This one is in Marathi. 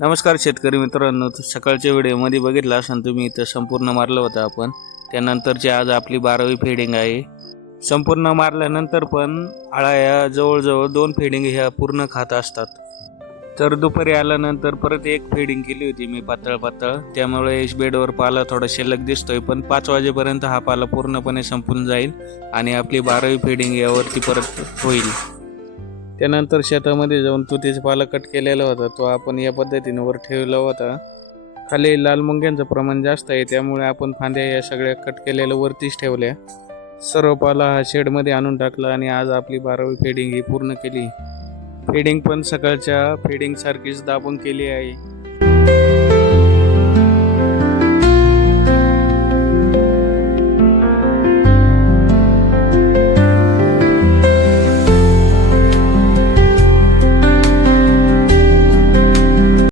नमस्कार शेतकरी मित्रांनो सकाळच्या व्हिडिओमध्ये बघितला असाल तुम्ही इथं संपूर्ण मारलं होतं आपण. त्यानंतरची आज आपली बारावी फेडिंग आहे संपूर्ण मारल्यानंतर पण अळ्या जवळजवळ दोन फेडिंग ह्या पूर्ण खात असतात. तर दुपारी आल्यानंतर परत एक फेडिंग केली होती मी पातळ पातळ त्यामुळे बेडवर पाला थोडा शिल्लक दिसतोय पण पाच वाजेपर्यंत हा पाला पूर्णपणे संपून जाईल आणि आपली बारावी फेडिंग यावरती परत होईल. त्यानंतर शेतामध्ये जाऊन तुतीचा पाला कट केलेला होता. तो आपण या पद्धतीने वर ठेवला होता. खाली लाल मुंग्यांचं प्रमाण जास्त आहे त्यामुळे आपण फांद्या या सगळ्या कट केलेल्या वरतीच ठेवल्या. सर्व पाला हा शेडमध्ये आणून टाकला आणि आज आपली बारावी फेडिंग ही पूर्ण केली. फेडिंग पण सकाळच्या फेडिंगसारखीच दाबून केली आहे.